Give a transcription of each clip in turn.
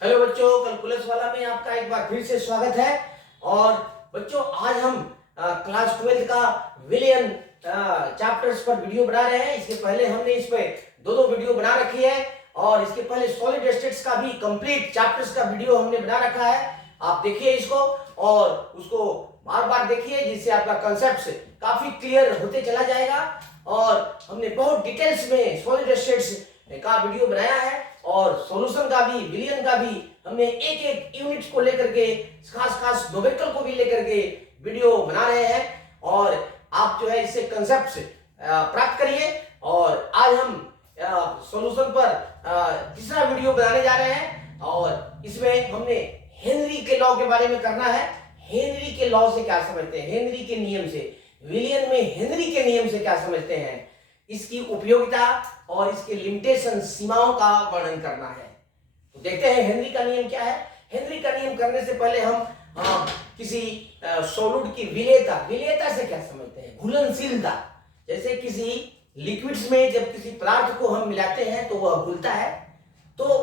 Hello बच्चों, calculus वाला में आपका एक बार फिर से स्वागत है। और बच्चों, आज हम क्लास 12 का विलियन चैप्टर्स पर वीडियो बना रहे हैं। इसके पहले हमने इस पे दो वीडियो बना रखी है और इसके पहले सॉलिड स्टेट्स का भी कंप्लीट चैप्टर्स का वीडियो हमने बना रखा है। आप देखिए इसको और उसको बार बार देखिए, जिससे आपका कंसेप्ट काफी क्लियर होते चला जाएगा। और हमने बहुत डिटेल्स में सॉलिड स्टेट्स का वीडियो बनाया है और सॉल्यूशन का भी, विलियन का भी हमने एक एक यूनिट को लेकर के, खास खास न्यूमेरिकल को भी लेकर के वीडियो बना रहे हैं। और आप जो है इससे कंसेप्ट प्राप्त करिए। और आज हम सॉल्यूशन पर तीसरा वीडियो बनाने जा रहे हैं और इसमें हमने हेनरी के लॉ के बारे में करना है। हेनरी के लॉ से क्या समझते हैं, हेनरी के नियम से, विलियन में हेनरी के नियम से क्या समझते हैं, इसकी उपयोगिता और इसके लिमिटेशन, सीमाओं का वर्णन करना है। तो देखते हैं हेनरी का नियम क्या है। हेनरी का नियम करने से पहले हम किसी सॉलिड की विलेयता, विलेयता से क्या समझते हैं, घुलनशीलता। जैसे किसी लिक्विड्स में जब किसी पदार्थ को हम मिलाते हैं तो वह घुलता है, तो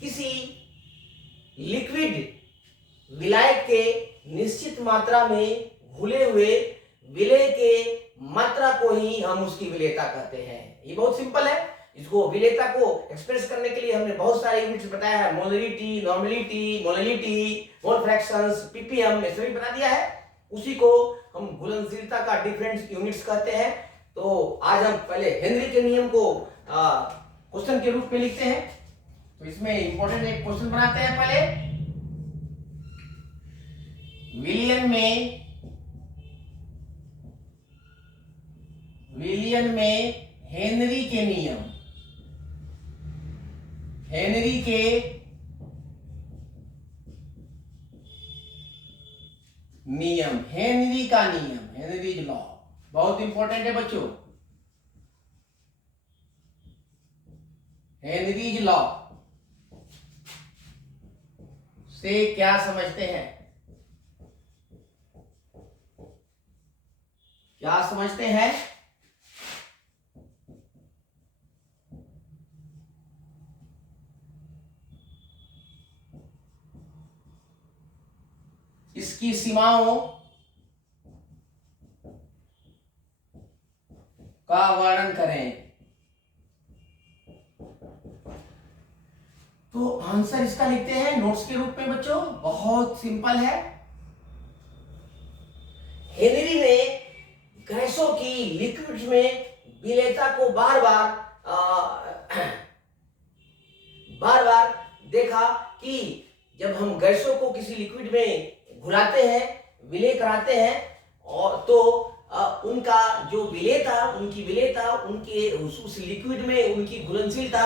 किसी लिक्विड विलायक के निश्चित मात्रा में घुले हुए विलेय के मात्रा को ही हम उसकी विलेयता कहते हैं। ये बहुत सिंपल है। इसको विलेयता को एक्सप्रेस करने के लिए हमने बहुत सारे यूनिट्स बताया है, मोलरिटी, नॉर्मेलिटी, मोलैलिटी, मोल फ्रैक्शंस, पीपीएम, ये सभी बता दिया है। उसी को हम घुलनशीलता का डिफरेंट यूनिट्स कहते हैं। तो आज हम पहले हेनरी के नियम को क्वेश्चन के रूप में लिखते हैं। तो इसमें इंपॉर्टेंट एक क्वेश्चन बनाते हैं पहले। विलियन में हेनरी के नियम, हेनरी के नियम, हेनरी का नियम, हेनरीज लॉ बहुत इंपॉर्टेंट है बच्चों। हेनरीज लॉ से क्या समझते हैं, क्या समझते हैं? इसकी सीमाओं का वर्णन करें। तो आंसर इसका लिखते हैं नोट्स के रूप में बच्चों, बहुत सिंपल है। हेनरी ने गैसों की लिक्विड में विलेयता को बार बार देखा कि जब हम गैसों को किसी लिक्विड में घुलाते हैं, विलय कराते हैं, और तो उनका जो विलेयता, उनकी विलेयता, उनके उस लिक्विड में उनकी घुलनशीलता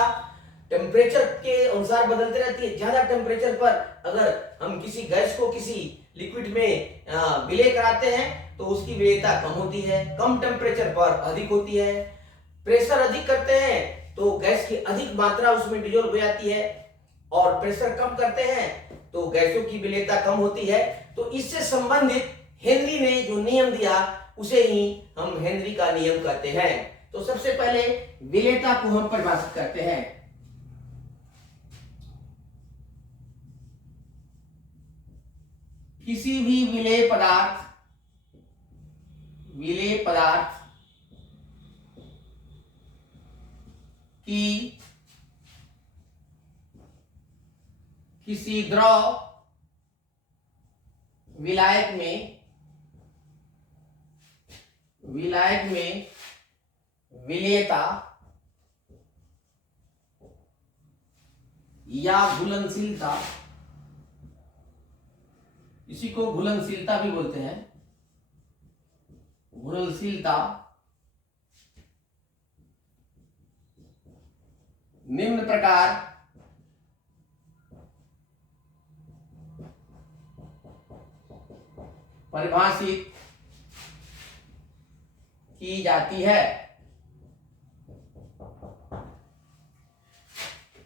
टेम्परेचर के अनुसार बदलती रहती है। ज्यादा टेम्परेचर पर अगर हम किसी गैस को किसी लिक्विड में विलय कराते हैं तो उसकी विलेयता कम होती है, कम टेम्परेचर पर अधिक होती है। प्रेशर अधिक करते हैं तो गैस की अधिक मात्रा उसमें डिजोल्व हो जाती है, और प्रेशर कम करते हैं तो गैसों की विलेयता कम होती है। तो इससे संबंधित हेनरी ने जो नियम दिया उसे ही हम हेनरी का नियम कहते हैं। तो सबसे पहले विलेयता को हम परिभाषित करते हैं। किसी भी विलेय पदार्थ की किसी द्रव विलायक में विलेयता या घुलनशीलता, इसी को घुलनशीलता भी बोलते हैं, घुलनशीलता निम्न प्रकार परिभाषित की जाती है।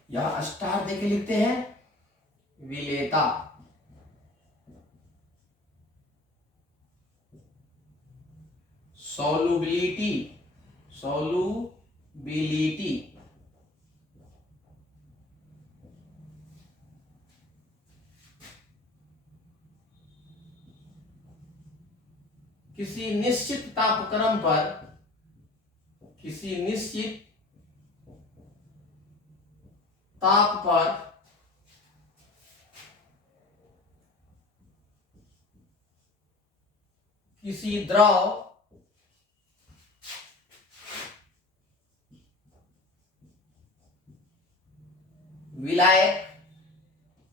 यह स्टार देके लिखते हैं विलेयता, solubility, solubility, किसी निश्चित तापक्रम पर, किसी निश्चित ताप पर किसी द्रव विलायक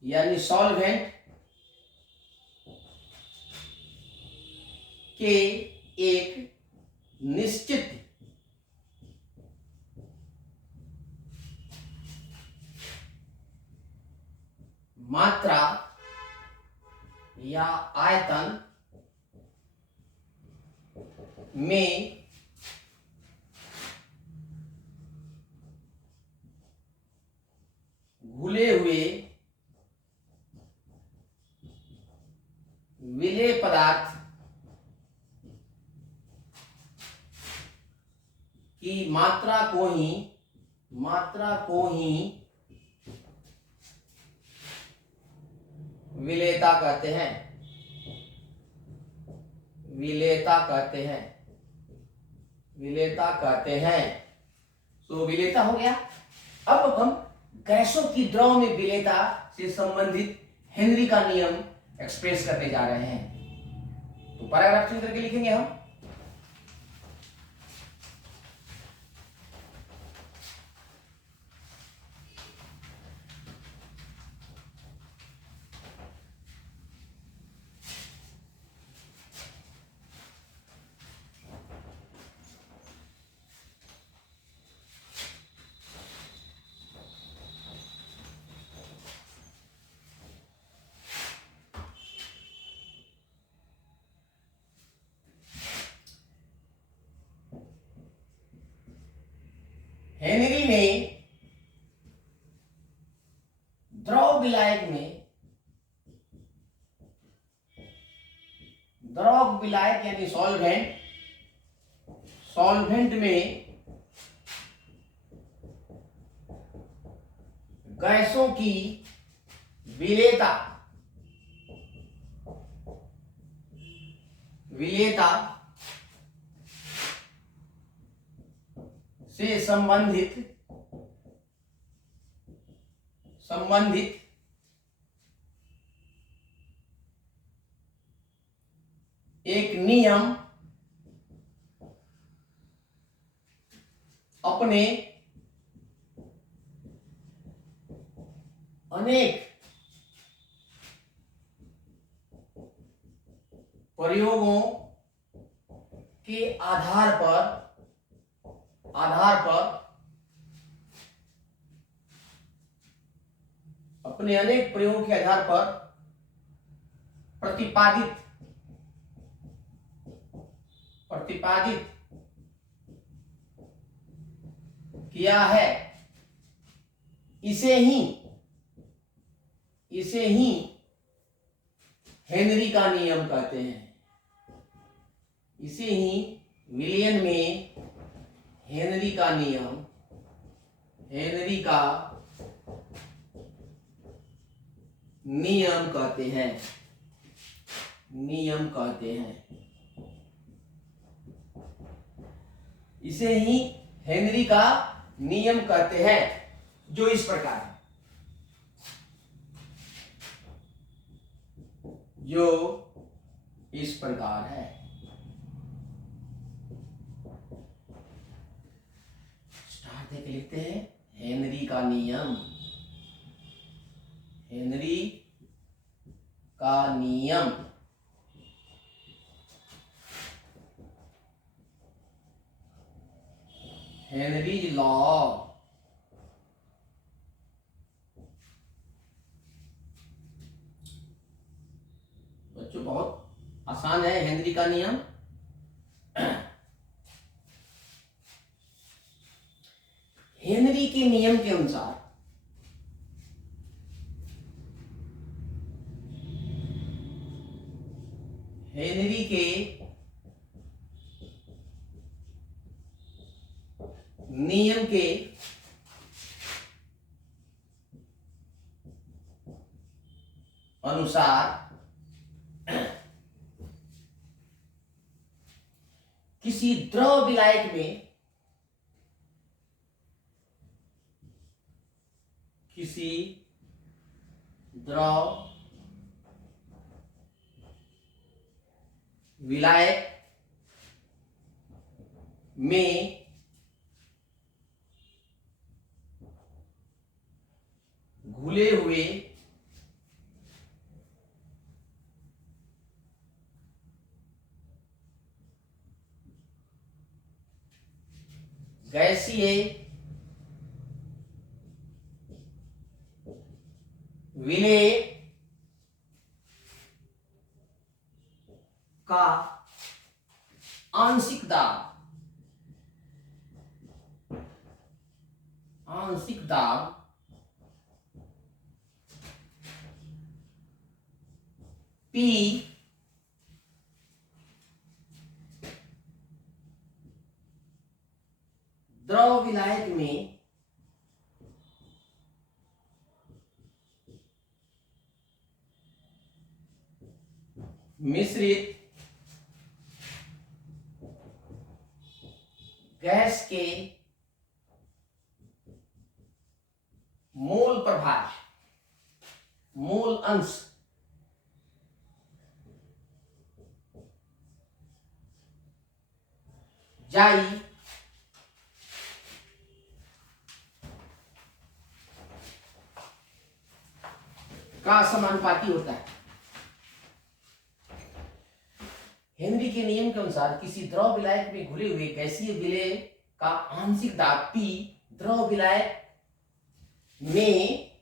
यानी सॉल्वेंट के एक निश्चित मात्रा या आयतन में घुले हुए विलेय पदार्थ की मात्रा को ही विलेयता कहते हैं, विलेयता कहते हैं। तो विलेयता हो गया। अब हम गैसों की द्रव में विलेयता से संबंधित हेनरी का नियम एक्सप्रेस करने जा रहे हैं। तो पैराग्राफ चेंज करके लिखेंगे हम। हेनरी ने द्रव विलायक यानी सॉल्वेंट में गैसों की विलेयता से संबंधित एक नियम अपने अनेक प्रयोगों के आधार पर अपने अनेक प्रयोगों के आधार पर प्रतिपादित किया है। इसे ही हेनरी का नियम कहते हैं। इसे ही विलियन में हेनरी का नियम कहते हैं। इसे ही हेनरी का नियम कहते हैं, जो इस प्रकार है। स्टार देके लिखते हैं हेनरी का नियम। Henry's law. बच्चों बहुत आसान है हेनरी का नियम। हेनरी के नियम के अनुसार हेनरी के नियम के अनुसार किसी द्रव विलायक में किसी द्रव विलायक में घुले हुए गैसीय विलेय का आंशिक दाब P द्रव विलायक में मिश्रित गैस के मोल प्रभाज मोल अंश जाई का समानुपाती होता है। हेनरी के नियम के अनुसार किसी द्रव विलायक में घुले हुए गैसीय विलेय का आंशिक दाब P द्रव विलायक में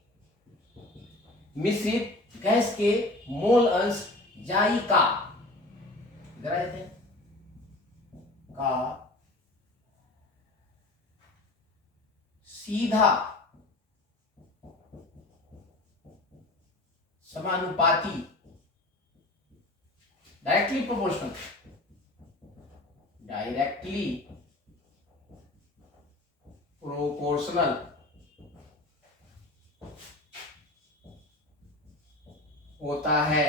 मिश्रित गैस के मोल अंश जाई का सीधा समानुपाती डायरेक्टली प्रोपोर्शनल होता है,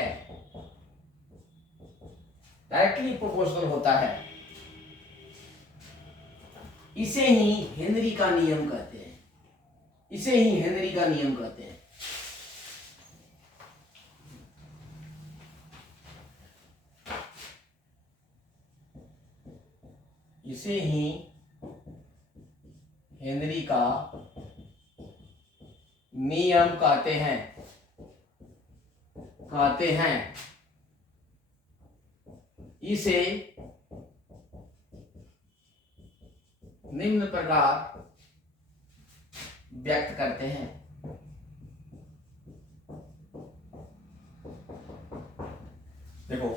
डायरेक्टली प्रोपोर्शनल होता है। इसे ही हेनरी का नियम कहते हैं। इसे ही हेनरी का नियम कहते हैं। इसे ही हेनरी का नियम कहते हैं। इसे निम्न प्रकार व्यक्त करते हैं। देखो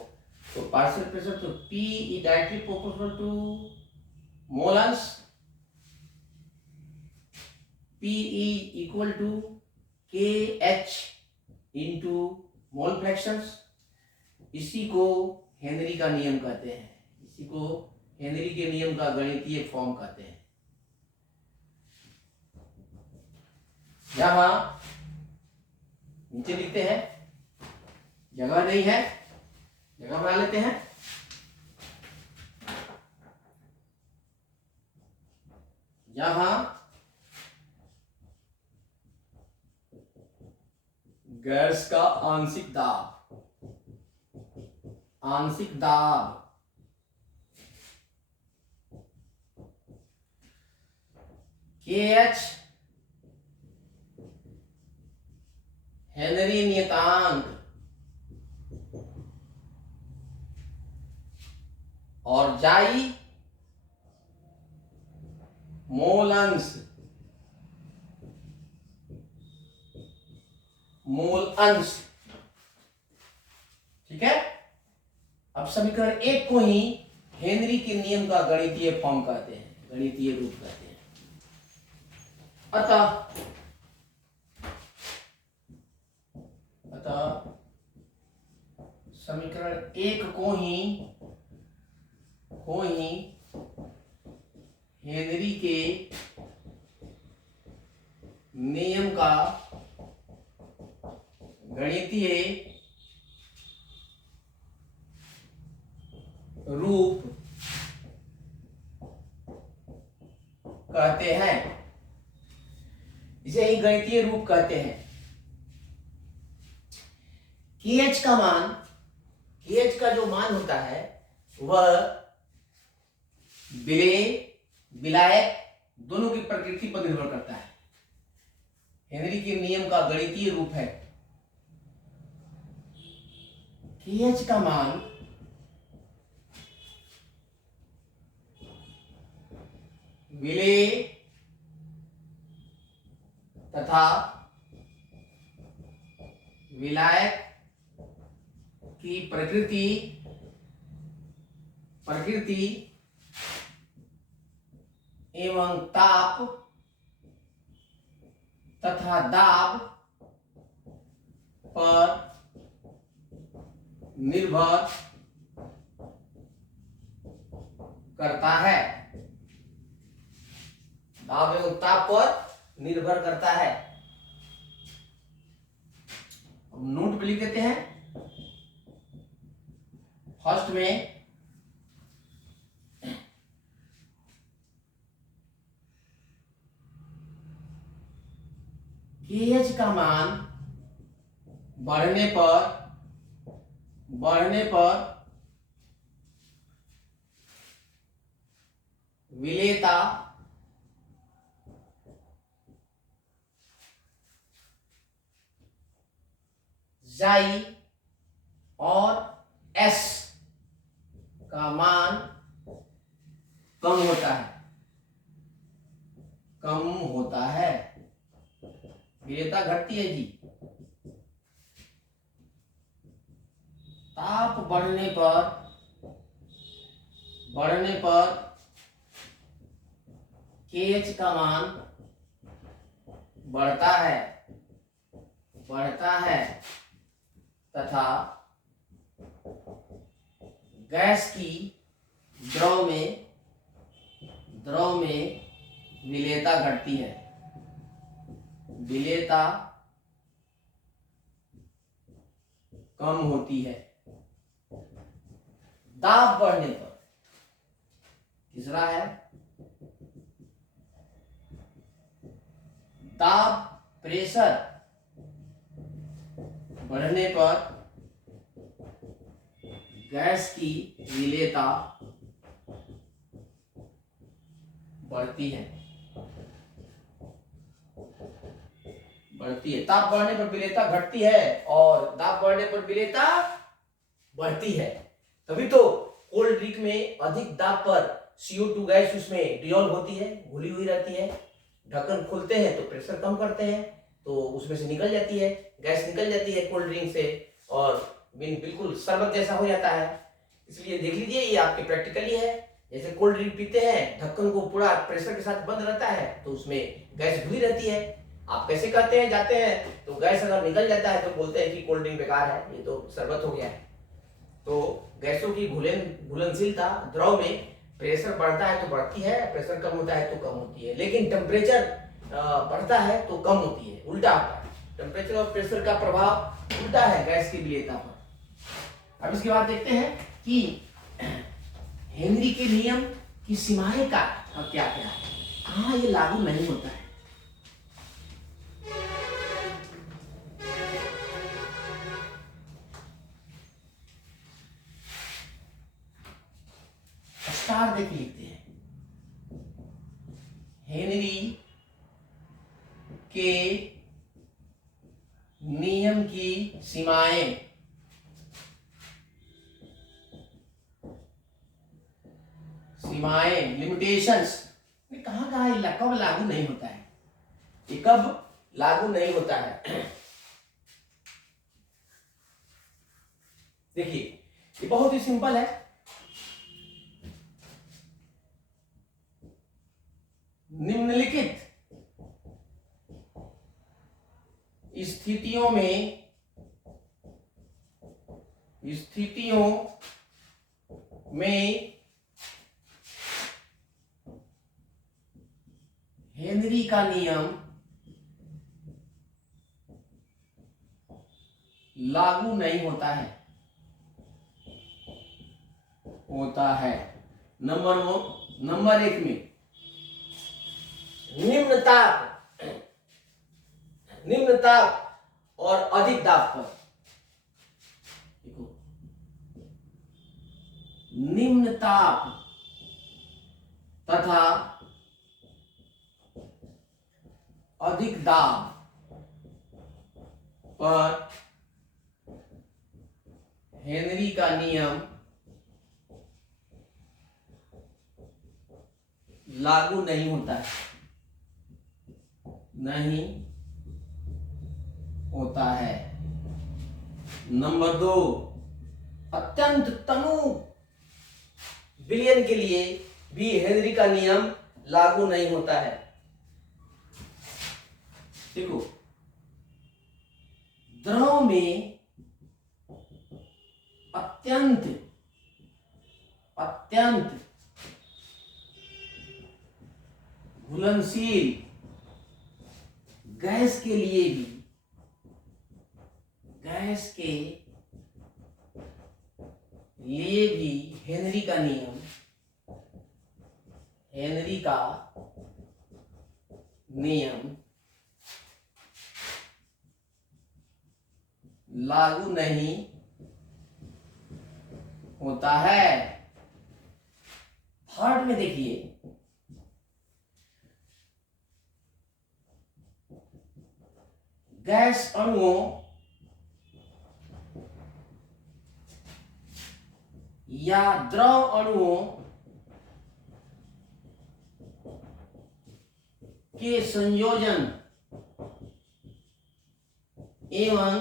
तो पार्शियल प्रेशर तो P is directly proportional to mole अंश, P is equal to KH into mole fractions. इसी को हेनरी का नियम कहते हैं। इसी को हेनरी के नियम का गणितीय फॉर्म कहते हैं। यहां नीचे लिखते हैं, जगह नहीं है, जगह बना लेते हैं। यहां गैस का आंशिक दाब KH हेनरी नियतांक और जाई मोल अंश ठीक है। अब समीकरण 1 को ही हेनरी के नियम का गणितीय फॉर्म कहते हैं, गणितीय रूप कहते हैं। अतः समीकरण 1 को ही हेनरी के नियम का गणितीय रूप कहते हैं, इसे ही गणितीय रूप कहते हैं। KH का मान, KH का जो मान होता है वह विलेय, विलायक दोनों की प्रकृति पर निर्भर करता है। हेनरी के नियम का गणितीय रूप है। KH का मान विलेय तथा विलायक की प्रकृति एवं ताप तथा दाब पर निर्भर करता है। दाब एवं ताप पर निर्भर करता है। अब नोट पे लिख देते हैं। फर्स्ट में KH का मान बढ़ने पर विलेयता जाई और S का मान कम होता है। विलेयता घटती है जी। ताप बढ़ने पर KH का मान बढ़ता है तथा गैस की द्रव में विलेयता घटती है। विलेयता कम होती है। दाब बढ़ने पर, तीसरा है दाब, प्रेशर बढ़ने पर गैस की विलेयता बढ़ती है। ताप बढ़ने पर विलेयता घटती है और दाब बढ़ने पर विलेयता बढ़ती है। तभी तो कोल्ड ड्रिंक में अधिक दाब पर CO2 गैस उसमें डिसॉल्व होती है, घुली हुई रहती है। ढक्कन खोलते हैं तो प्रेशर कम करते हैं तो उसमें से निकल जाती है, गैस निकल जाती है कोल्ड ड्रिंक से और बिल्कुल शरबत जैसा हो जाता है। इसलिए देख लीजिए, ये आपके प्रैक्टिकली है। जैसे कोल्ड ड्रिंक पीते हैं, ढक्कन को पूरा प्रेशर के साथ बंद रहता है तो उसमें गैस घुली रहती है। आप कैसे करते हैं, जाते हैं तो गैस अगर निकल जाता है तो बोलते हैं कि कोल्ड ड्रिंक बेकार है, ये तो शरबत हो गया है। तो गैसों की घुलनशीलता द्रव में प्रेशर बढ़ता है तो बढ़ती है, प्रेशर कम होता है तो कम होती है। लेकिन टेम्परेचर बढ़ता है तो कम होती है, उल्टा होता है। टेम्परेचर और प्रेशर का प्रभाव उल्टा है गैस की विलेयता पर। अब इसके बाद देखते हैं कि हेनरी के नियम की सीमाएं क्या क्या है, कहाँ ये लागू नहीं होता है। स्टार देख लिखते हैं। हेनरी के नियम की सीमाएं लिमिटेशंस कहाँ ये कब लागू नहीं होता है, ये कब लागू नहीं होता है। देखिए ये बहुत ही सिंपल है। निम्नलिखित स्थितियों में हेनरी का नियम लागू नहीं होता है। नंबर 1 में निम्न ताप, निम्न ताप और अधिक दाब पर। देखो, निम्न ताप तथा अधिक दाब पर हेनरी का नियम लागू नहीं होता है, नहीं होता है। नंबर 2, अत्यंत तनु विलयन के लिए भी हेनरी का नियम लागू नहीं होता है। देखो, द्रव में अत्यंत अत्यंत घुलनशील गैस के लिए भी, गैस के लिए भी हेनरी का नियम, हेनरी का नियम लागू नहीं होता है। थर्ड में देखिए, गैस अणुओं या द्रव अणुओं के संयोजन एवं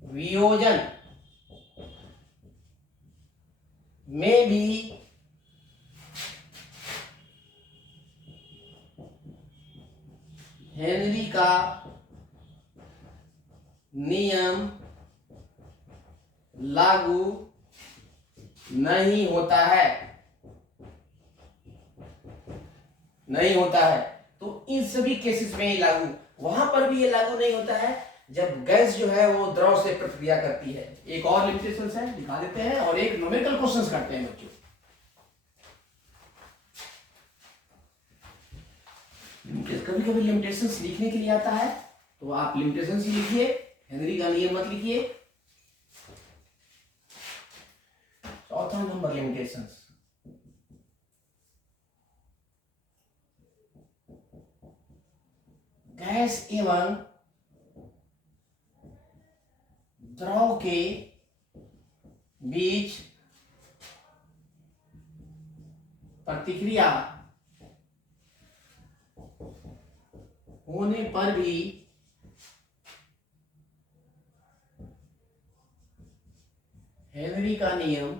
वियोजन में भी हेनरी का नियम लागू नहीं होता है, नहीं होता है। तो इन सभी केसेस में ये लागू, वहां पर भी ये लागू नहीं होता है जब गैस जो है वो द्रव से प्रतिक्रिया करती है। एक और लिमिटेशंस है, दिखा देते हैं, और एक न्यूमेरिकल क्वेश्चंस करते हैं बच्चों। कभी कभी लिमिटेशंस लिखने के लिए आता है, तो आप लिमिटेशंस ही लिखिए, हेनरी का नियम मत लिखिए। चौथा नंबर, लिमिटेशंस। गैस एवं द्रव के बीच प्रतिक्रिया होने पर भी हेनरी का नियम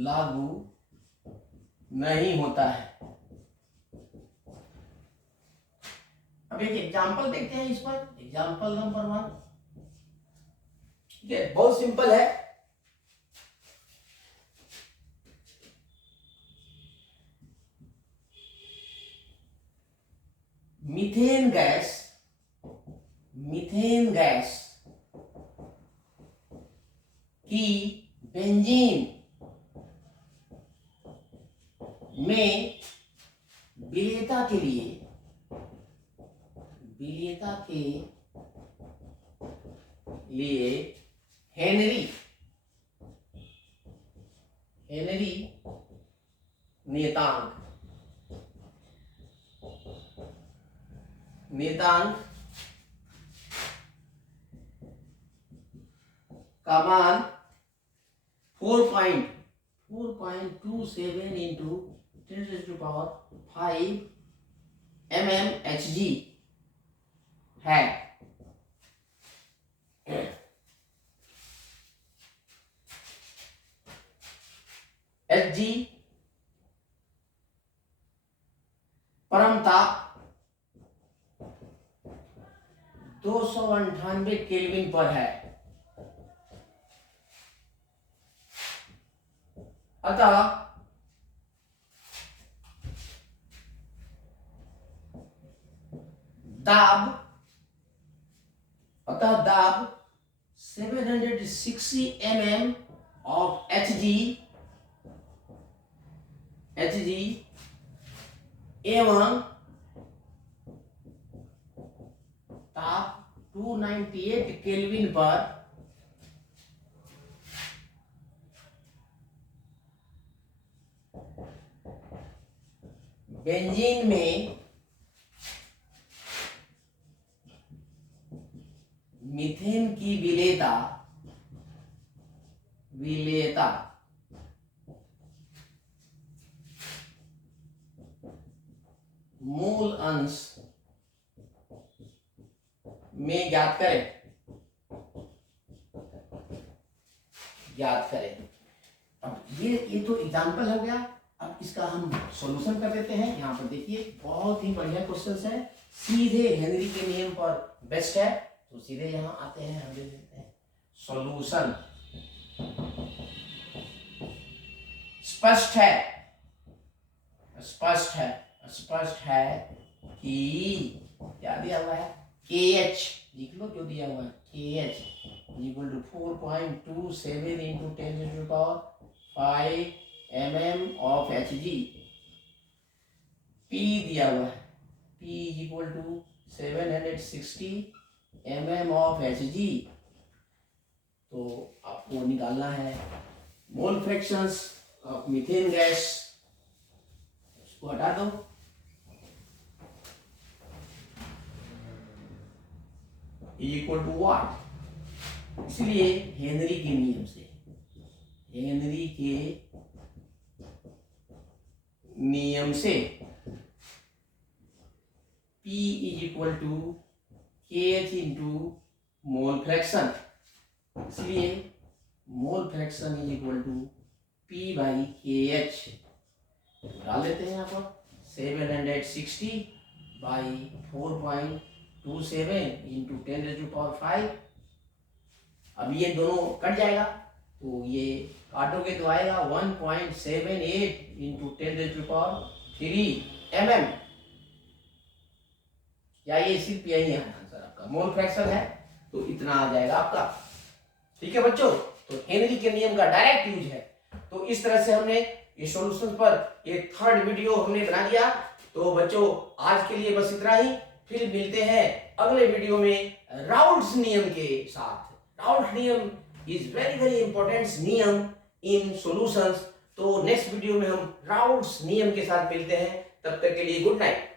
लागू नहीं होता है। अब एक एग्जांपल देखते हैं इस पर। एग्जांपल नंबर 1, ठीक है, बहुत सिंपल है। मीथेन गैस, मीथेन गैस की बेंजीन में विलेयता के लिए, विलेयता के लिए हेनरी, हेनरी नियतांक, नियतांक का मान 4.27 इंटू 10⁵ mmHg है। Hg परम ताप 298 केल्विन पर है। अतः दाब, अतः दाब 760 mm of Hg Hg एवं ताप 298 केल्विन पर बेंजीन में मीथेन की विलेयता मूल अंश में ज्ञात करें। अब ये तो एग्जांपल हो गया। अब इसका हम सॉल्यूशन कर देते हैं। यहाँ पर देखिए बहुत ही बढ़िया क्वेश्चन है, सीधे हेनरी के नियम पर बेस्ट है। तो सीधे यहाँ आते हैं, हम देख लेते हैं सॉल्यूशन। स्पष्ट है कि क्या दिया हुआ है, KH लिख लो, क्यों दिया हुआ है KH equal to 4.27 into 10⁵ mm of Hg। P दिया हुआ है, P equal to 760 mm of Hg। तो आपको निकालना है mole fractions of methane gas. उसको हटा दो, इक्वल टू व्हाट, इसलिए हेनरी के नियम से P is equal to KH into mole fraction. इसलिए mole fraction is equal to P by KH। डाल देते हैं यहाँ पर 760 बाई 4.27 इंटू 10⁵। अब ये दोनों कट जाएगा, तो ये काटोगे तो आएगा 1.78 इंटू 10⁵ mm। या ये सिर्फ यही है आंसर आपका, मोल फ्रैक्शन है तो इतना आ जाएगा आपका। ठीक है बच्चों, तो हेनरी के नियम का डायरेक्ट यूज है। तो इस तरह से हमने ये सॉल्यूशन पर एक थर्ड वीडियो हमने बना दिया। तो बच्चों आज के लिए बस इतना ही, फिर मिलते हैं अगले वीडियो में राउल्ट्स नियम के साथ। राउल्ट नियम इज वेरी वेरी इंपॉर्टेंट नियम इन सॉल्यूशंस। तो नेक्स्ट वीडियो में हम राउल्ट्स नियम के साथ मिलते हैं। तब तक के लिए गुड नाइट।